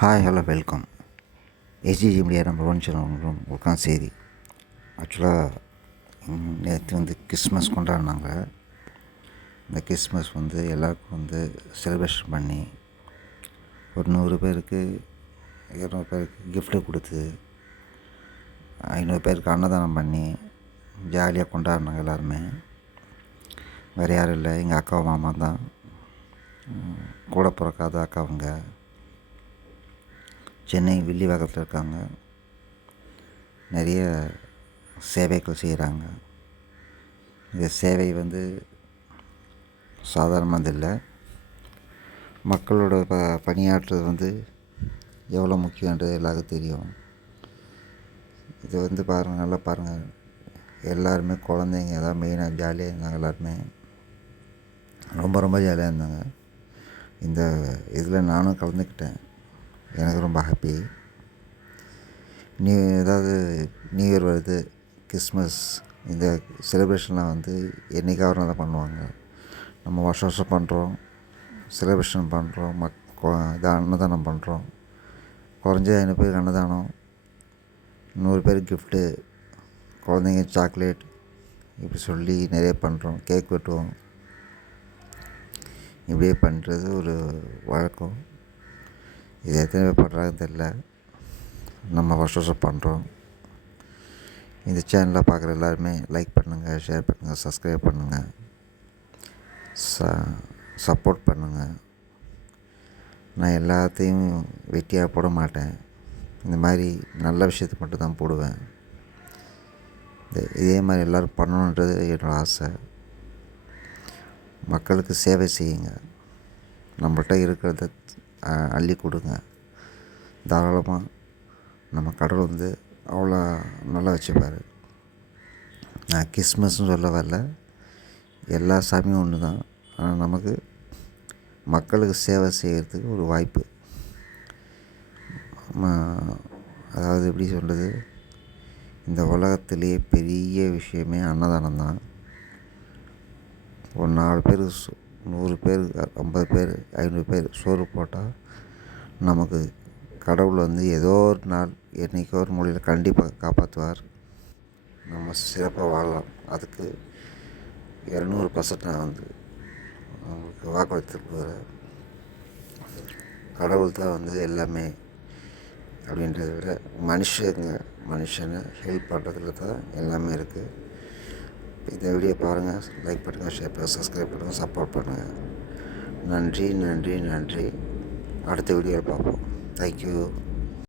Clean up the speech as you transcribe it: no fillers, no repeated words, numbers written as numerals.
Hi hello welcome. SGG media number 1 channel உட்காந்து செய்தி. ஆக்சுவலாக நேற்று கிறிஸ்மஸ் கொண்டாடினாங்க. இந்த கிறிஸ்மஸ் எல்லாருக்கும் செலிப்ரேஷன் பண்ணி ஒரு 100 பேருக்கு 200 பேருக்கு கிஃப்ட்டு கொடுத்து 500 பேருக்கு அன்னதானம் பண்ணி ஜாலியாக கொண்டாடினாங்க எல்லாருமே. வேறு யாரும் இல்லை, எங்கள் அக்கா மாமா தான். கூட பிறக்காத அக்காவுங்க சென்னை வில்லிவாக்கத்தில் இருக்காங்க. நிறைய சேவைகள் செய்கிறாங்க. இந்த சேவை சாதாரணமானது இல்லை. மக்களோட பணியாற்றுறது எவ்வளோ முக்கியன்றது எல்லாருக்கும் தெரியும். இது பாருங்கள், நல்லா பாருங்கள். எல்லாருமே குழந்தைங்க தான் மெயினாக ஜாலியாக இருந்தாங்க. எல்லாருமே ரொம்ப ஜாலியாக இருந்தாங்க. இந்த இதில் நானும் கலந்துக்கிட்டேன். எனக்கு ரொம்ப ஹாப்பி. நியூ இயர் வருது, கிறிஸ்மஸ், இந்த செலிப்ரேஷன்லாம் என்றைக்காவது தான் பண்ணுவாங்க. நம்ம வருஷம் பண்ணுறோம், செலிப்ரேஷன் பண்ணுறோம், அன்னதானம் பண்ணுறோம். குறைஞ்ச 500 பேருக்கு அன்னதானம், 100 பேருக்கு கிஃப்ட்டு, குழந்தைங்க சாக்லேட், இப்படி சொல்லி நிறைய பண்ணுறோம். கேக் வெட்டுவோம். இப்படியே பண்ணுறது ஒரு வழக்கம். இது எத்தனை பேர் பண்ணுறாங்கன்னு தெரில. நம்ம வருஷம் பண்ணுறோம். இந்த சேனலில் பார்க்குற எல்லாருமே லைக் பண்ணுங்கள், ஷேர் பண்ணுங்கள், சப்ஸ்கிரைப் பண்ணுங்கள், சப்போர்ட் பண்ணுங்கள். நான் எல்லாத்தையும் வெட்டியாக போட மாட்டேன். இந்த மாதிரி நல்ல விஷயத்தை மட்டும் தான் போடுவேன். இதே மாதிரி எல்லோரும் பண்ணணுன்றது என்னோடய ஆசை. மக்களுக்கு சேவை செய்யுங்க. நம்மள்கிட்ட இருக்கிறத அள்ளி கொடுங்க. தாராளமாக நம்ம கடவுள் அவ்வளோ நல்லா வச்சுப்பார். நான் கிறிஸ்மஸ்னு சொல்ல வரல, எல்லா சாமியும் ஒன்று தான். ஆனால் நமக்கு மக்களுக்கு சேவை செய்கிறதுக்கு ஒரு வாய்ப்பு. அதாவது எப்படி சொல்கிறது, இந்த உலகத்திலேயே பெரிய விஷயமே அன்னதானம் தான். ஒரு 4 பேர் 100 பேர் 50 பேர் 500 பேர் சோறு போட்டால் நமக்கு கடவுள் ஏதோ ஒரு நாள் என்றைக்கோ ஒரு மொழியில் கண்டிப்பாக காப்பாற்றுவார். நம்ம சிறப்பாக வாழலாம். அதுக்கு 200% நான் உங்களுக்கு வாக்குறுத்திருக்கிறேன். கடவுள் தான் எல்லாமே அப்படின்றத விட மனுஷனை ஹெல்ப் பண்ணுறதுல தான் எல்லாமே இருக்குது. இந்த வீடியோ பாருங்கள், லைக் பண்ணுங்கள், ஷேர் பண்ணுங்கள், சப்ஸ்கிரைப் பண்ணுங்கள், சப்போர்ட் பண்ணுங்கள். நன்றி. அடுத்த வீடியோவில் பார்ப்போம். தேங்க்யூ.